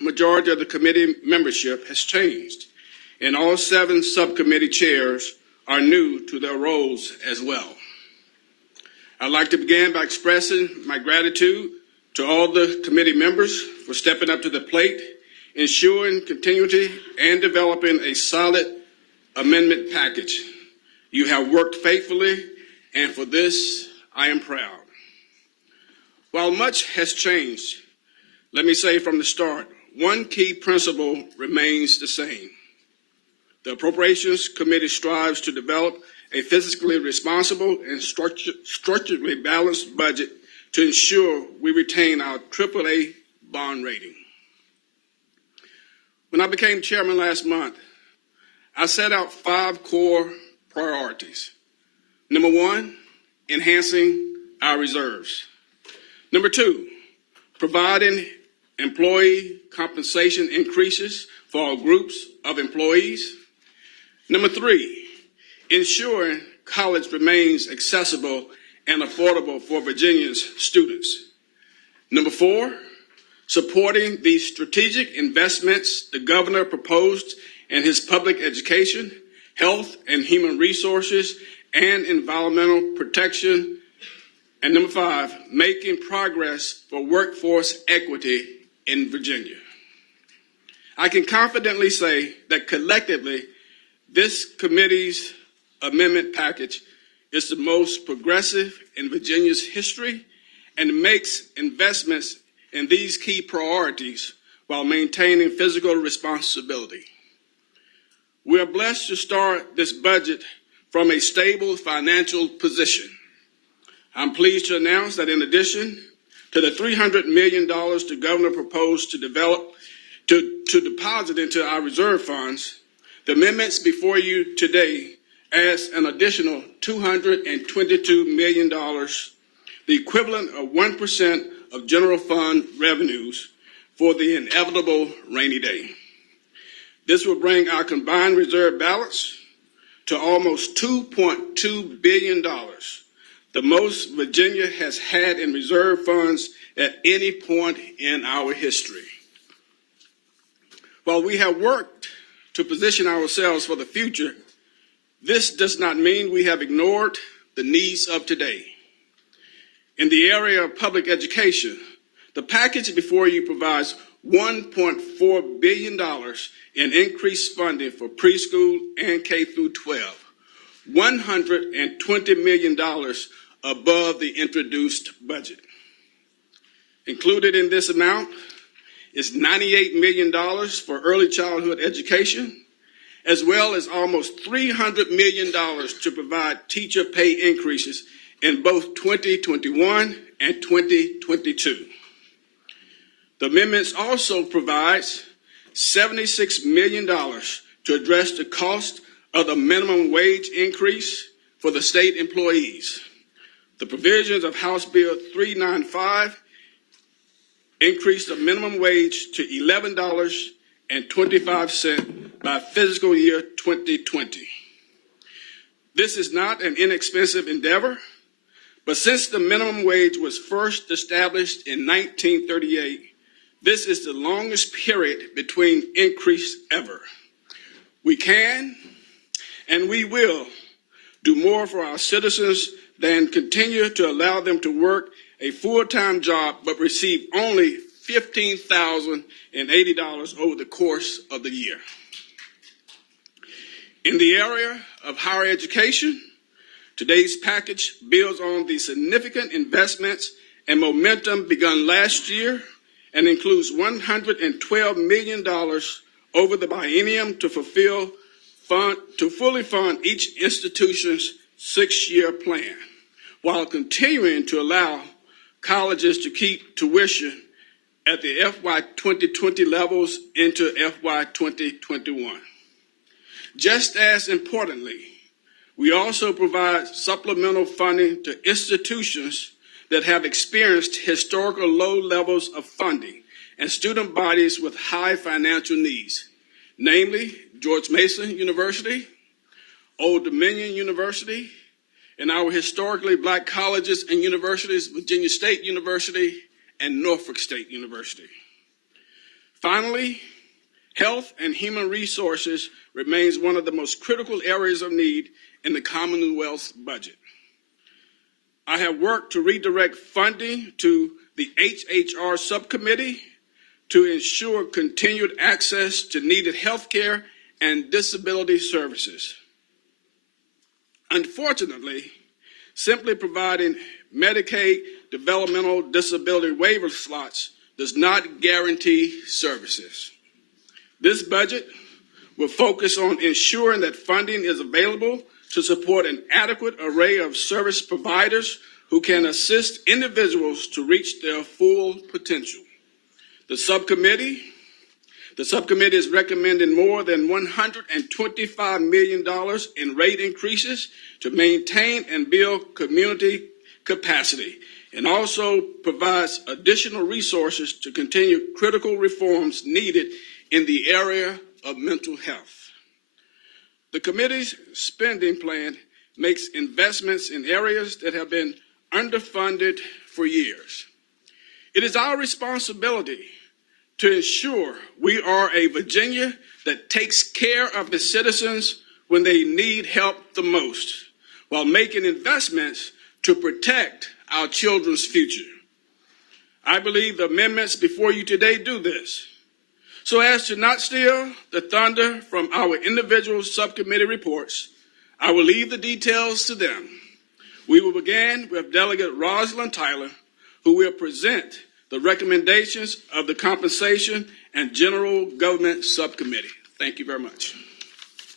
majority of the committee membership has changed, and all 7 subcommittee chairs are new to their roles as well. I'd like to begin by expressing my gratitude to all the committee members for stepping up to the plate, ensuring continuity, and developing a solid amendment package. You have worked faithfully, and for this, I am proud. While much has changed, let me say from the start, one key principle remains the same. The Appropriations Committee strives to develop a fiscally responsible and structurally balanced budget to ensure we retain our AAA bond rating. When I became chairman last month, I set out 5 core priorities. Number 1, enhancing our reserves. Number 2, providing employee compensation increases for all groups of employees. Number 3, ensuring college remains accessible and affordable for Virginia's students. Number 4, supporting the strategic investments the governor proposed in his public education, health and human resources, and environmental protection. And number 5, making progress for workforce equity in Virginia. I can confidently say that collectively, this committee's amendment package is the most progressive in Virginia's history and makes investments in these key priorities while maintaining fiscal responsibility. We are blessed to start this budget from a stable financial position. I'm pleased to announce that in addition to the $300 million the governor proposed to deposit into our reserve funds, the amendments before you today adds an additional $222 million, the equivalent of 1% of general fund revenues for the inevitable rainy day. This will bring our combined reserve balance to almost $2.2 billion, the most Virginia has had in reserve funds at any point in our history. While we have worked to position ourselves for the future, this does not mean we have ignored the needs of today. In the area of public education, the package before you provides $1.4 billion in increased funding for preschool and K through 12, $120 million above the introduced budget. Included in this amount is $98 million for early childhood education, as well as almost $300 million to provide teacher pay increases in both 2021 and 2022. The amendments also provides $76 million to address the cost of the minimum wage increase for the state employees. The provisions of House Bill 395 increased the minimum wage to $11.25 by fiscal year 2020. This is not an inexpensive endeavor, but since the minimum wage was first established in 1938, this is the longest period between increase ever. We can and we will do more for our citizens than continue to allow them to work a full-time job but receive only $15,080 over the course of the year. In the area of higher education, today's package builds on the significant investments and momentum begun last year and includes $112 million over the biennium to fully fund each institution's 6-year plan, while continuing to allow colleges to keep tuition at the FY 2020 levels into FY 2021. Just as importantly, we also provide supplemental funding to institutions that have experienced historical low levels of funding and student bodies with high financial needs, namely George Mason University, Old Dominion University, and our historically black colleges and universities, Virginia State University and Norfolk State University. Finally, health and human resources remains one of the most critical areas of need in the Commonwealth's budget. I have worked to redirect funding to the HHR subcommittee to ensure continued access to needed health care and disability services. Unfortunately, simply providing Medicaid developmental disability waiver slots does not guarantee services. This budget will focus on ensuring that funding is available to support an adequate array of service providers who can assist individuals to reach their full potential. The subcommittee is recommending more than $125 million in rate increases to maintain and build community capacity, and also provides additional resources to continue critical reforms needed in the area of mental health. The committee's spending plan makes investments in areas that have been underfunded for years. It is our responsibility to ensure we are a Virginia that takes care of its citizens when they need help the most, while making investments to protect our children's future. I believe the amendments before you today do this. So as to not steal the thunder from our individual subcommittee reports, I will leave the details to them. We will begin with Delegate Rosalind Tyler, who will present the recommendations of the Compensation and General Government Subcommittee. Thank you very much.